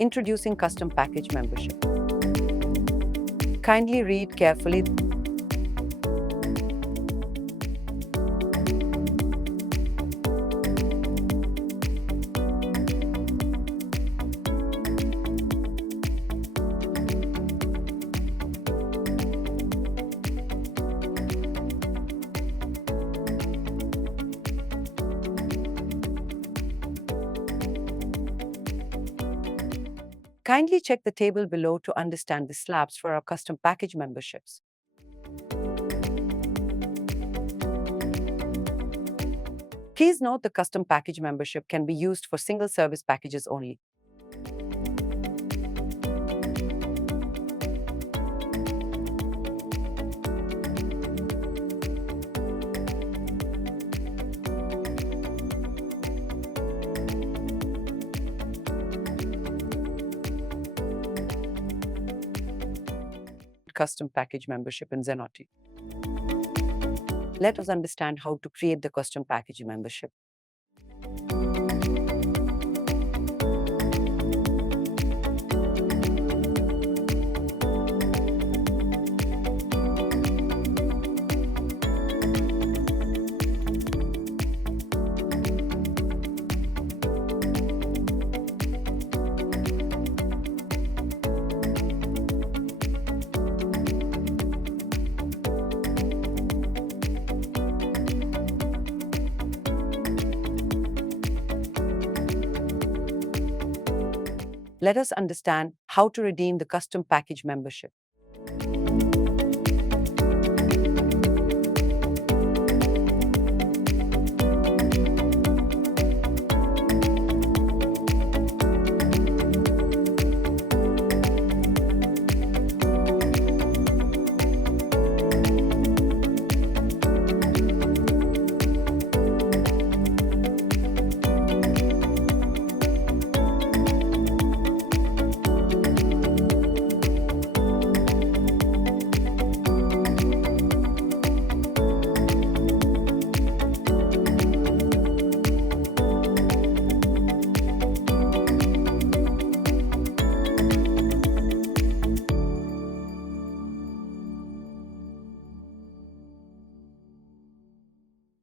Introducing custom package membership. Kindly read carefully. Kindly check the table below to understand the slabs for our custom package memberships. Please note the custom package membership can be used for single service packages only. Custom package membership in Zenoti. Let us understand how to create the custom package membership. Let us understand how to redeem the custom package membership.